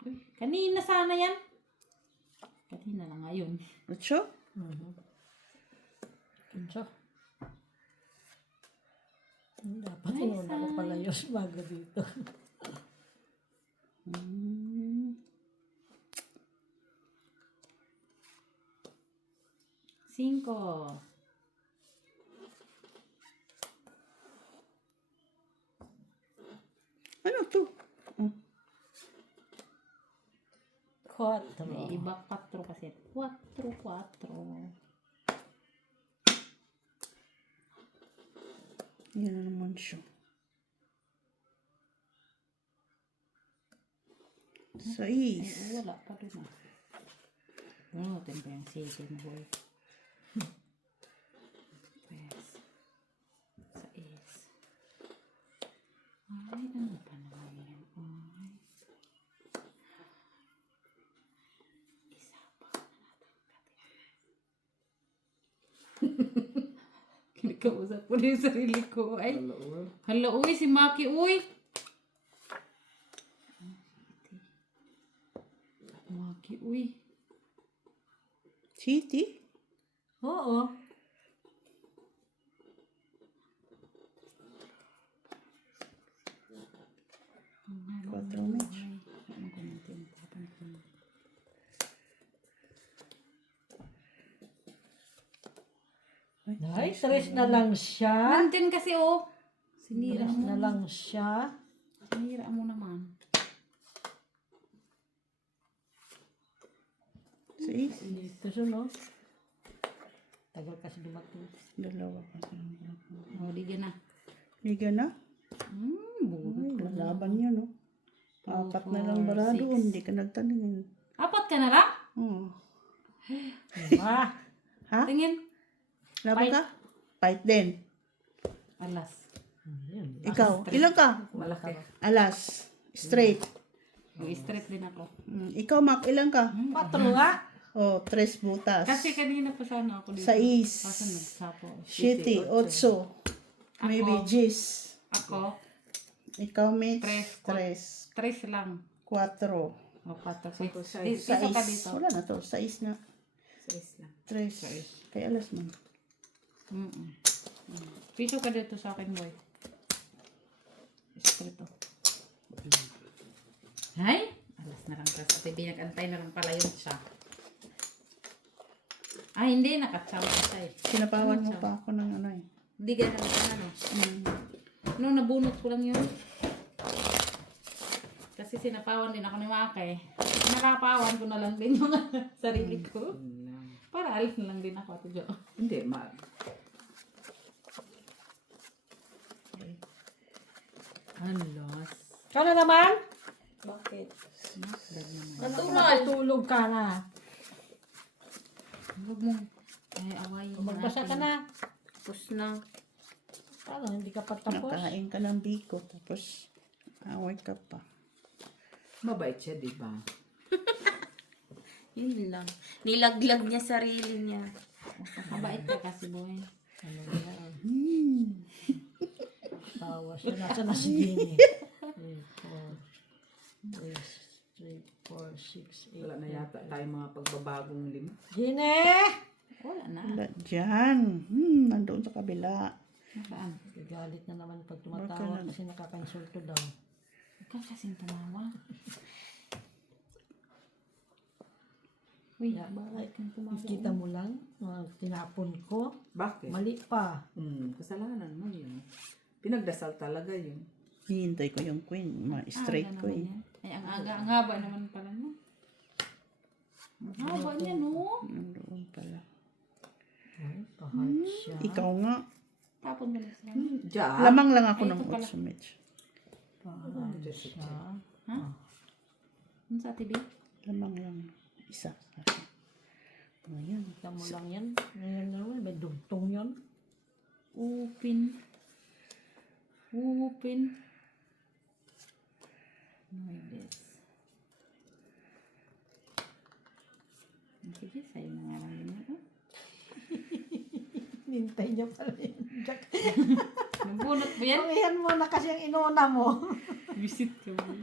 Uy, kanina sana yan. Kanina lang ngayon. Ocho? Kinsa. Dapat yun ako pala yung bago dito. Cinco. Ano to? Quatro. May iba 4 kasi. 4. Yan na naman siya. Ay, 6. wala pa rin ah. Bunutin ko yung second boy. Yes. Sa is. Ay, ano pa naman yan? Ay. Isa pa na natangkat. Kinakausap ko na yung sarili ko. Ay, hala, uy, si Maki, uy. Maki, uy. City? Oo. Quatro match. Ano ko natin? Tapan ko na. Ay, 3 na lang siya. Nandun kasi oh. Sinira 3 mo. na lang siya. Sinira mo naman. 6. Dito siya, no? Tagal kasi dumating. Dalawa pa. O, di na. Liga na? Bugot. Ay, lalaban niya, no? 4 na lang barado. Hindi ka nagtaningin. 4 ka na lang? Oh. Ah, Ha? Tingin. Laban ka? Fight din. Alas. Ikaw, ilang ka? Malaki. Alas. Straight. Straight din ako. Ikaw, Mac, ilang ka? 4 nga. Oh, 3 butas. Kasi kanina pa sana ako dito. 6. Kaso nagsapo. 7, 8. Maybe Ako. 10. Ako, Ikaw, Mitch? Tres. 3. 3 lang. 4. O, 4. Size. Piso ka dito. Wala na to. 6 na. 6 lang. 3. Kaya alas mo. Piso ka dito sa akin, boy. Straight to. Ay! Alas na lang kasi. Ate, binag-antay na lang pala yun siya. Ay, hindi. Nakatsawa ka siya eh. Sinapawan mo pa ako ng ano eh. Hindi ganun ano. No, nabunot ko lang yun. Kasi sinapawan din ako ni Maka eh. Nakapawan ko na lang din yung sarili ko. Para alis na lang din ako, Ate Jo. Hindi, Alas. Ikaw na naman? Bakit? Natulog ka na. Huwag mo. Ay, awayin Magbasa ka na. Tapos na. Paano, hindi ka pa tapos? Nakain ka ng biko. Tapos, away ka pa. mabait siya, di ba? Yun lang. Nilaglag niya sarili niya. Mabait ka kasi, boy. Tawa siya. Nasa na si Jenny. 3, 4, 6, 8. Wala na yata tayong mga pagbabagong lima. Jenny! Wala na. Wala dyan. Nandoon sa kabila. Saan? Galit na naman pag tumatawa kasi nakakansulto daw. Ikaw kasing tumawa. Uy, bakit kang tumawa? Kita mo lang, tinapon ko. Bakit? Mali pa. Kasalanan mo yun. Pinagdasal talaga yun. Hihintay ko yung queen. Straight ko eh. Ay, ang haba naman pala, no? Ang haba niya, no? Nandoon pala. Ay, kahit siya. Ikaw nga. Tapon mo na sila. Diyan. Lamang lang ako Ay, ng ito pala. 8 Mitch. Kahit siya. Ha? Ano sa TV? Lamang lang. Isa. sa akin. Ayan. Kita mo lang yan. Ngayon naman, may dugtong yan. Upin. Upin. My best. Sige, sa'yo na nga lang yun. Oh. Nintay niya pala yun. Jack. Nabunot mo yan? Pamihan mo na kasi ang inuna mo. Visit ka mo.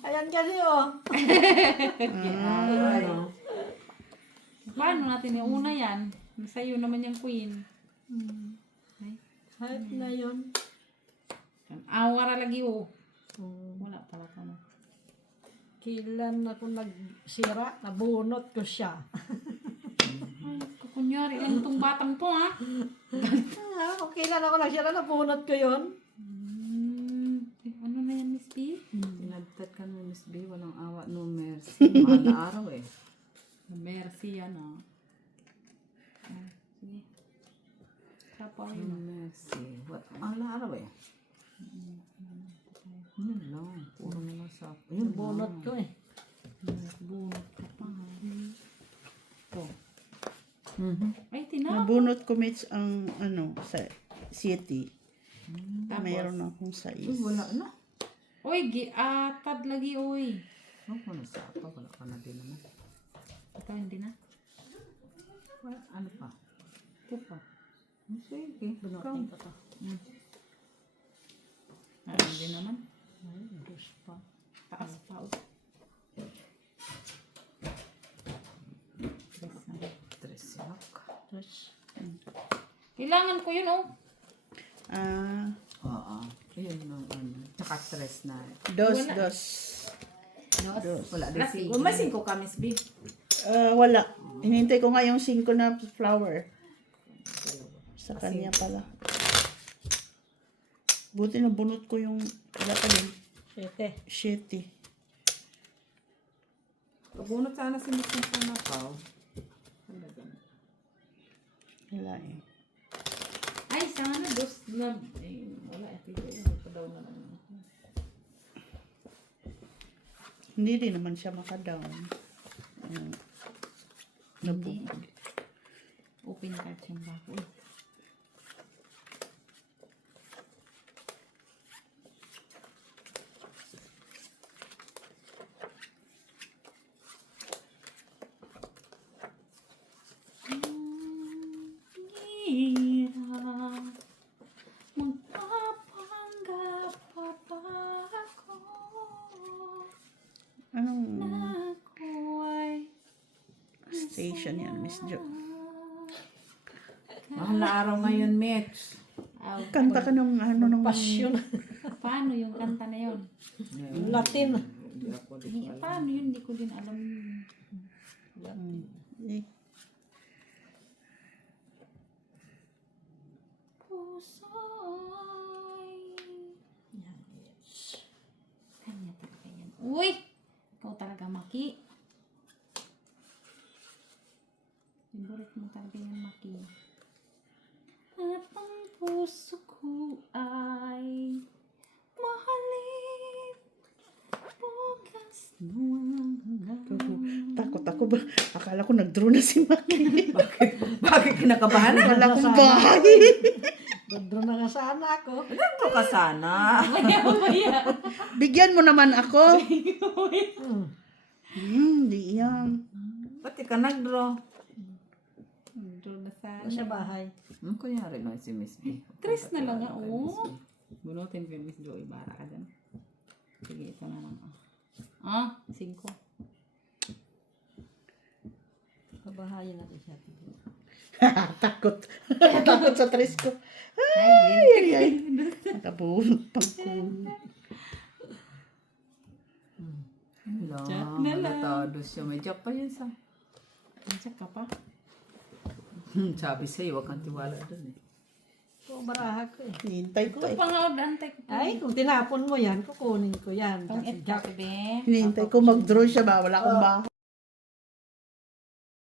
Ayan kasi oh. Paano natin yung una yan? Sa'yo naman yung queen. Ay, Kahit na yun. awara lagi oh. Wala pala ka na. Kailan ako nagsira, nabunot ko siya. Ay, kukunyari lang itong batang to ha. Kung kailan ako nagsira, nabunot ko yun. Ano na yan, Miss B? Pinagtat ka mo, Miss B. Walang awa, no mercy. Mahal na araw eh. Mercy yan ah. Sige. Top or yun. Let's see. What? Ang laro eh. Yun lang. Puro naman sa... Yun Bunot ko eh. Bunot ka pa ha. Ito. Mhm. Ay, tinapon. Nabunot ko Mitch ang ano sa city. Tapos, Mayroon akong Uy, size. wala na. Uy, giatad lagi, uy. Oh, wala sa apa. Wala ka na din naman. Ito, hindi na. Wala, ano pa? Ito pa. Sige. Bunutin ko to. Hindi naman. Ay, Diyos pa. Taas pa, uy. Tres silak. Diyos. Kailangan ko yun, oh. Oo. Ayun yung ano. Tsaka tres na. Dos. Wala din singko. May singko ka, Miss B. Wala. Hinintay ko nga yung 5 na flower. Sa kanya pala. Buti na bunot ko yung wala pa din. 7. 7. Pabunot sana si Miss Miss na nakaw. Wala eh. Ay, sana dos na. Eh, wala. Ito yung daw na lang. Hindi din naman siya makadown. Hindi. Open card siyang bako. Uy. Magpapanggap pa ba ako Anong na ako ay station yan, Miss Jo? Mahal na araw ngayon, Mitch. Kanta ka nung ano nung Passion. Paano yung kanta na yun? Latin. Hindi ako din. Paano yun? Hindi ko din alam. eh, Puso'y kanya talaga yan. Uy! Ikaw talaga, Maki. Favorite mo talaga yan, Maki. At ang puso ko ay mahalin. Bukas nuwang takot ako ba? Akala ko nag-draw na si Maki. Bakit kinakabahan? Wala akong bahay. Dodro na nga sana ako. Ito ka sana. Bigyan mo naman ako. Di yan. Pati ka nag-draw. doon na sana. Nasa bahay. Kunyari lang si Miss B. Tres na lang nga, oh. Bunutin ko yung Miss Joey. Bara ka dyan. Sige, ito na lang. 5. Kabahayan natin siya. Takot. Takot sa tres ko. Ay. Nakabunot pang ko. Wala. Natado siya. May job pa yun sa. Check ka pa. Sabi sa'yo, huwag kang tiwala dun eh. Oo, baraha ko eh. Hinintay ko Ito eh. pa nga, dantay ko pa. Ay, kung tinapon mo yan, kukunin ko yan. Itong Kasi ito, be. Hinintay ko mag-draw siya ba? Wala akong bahay.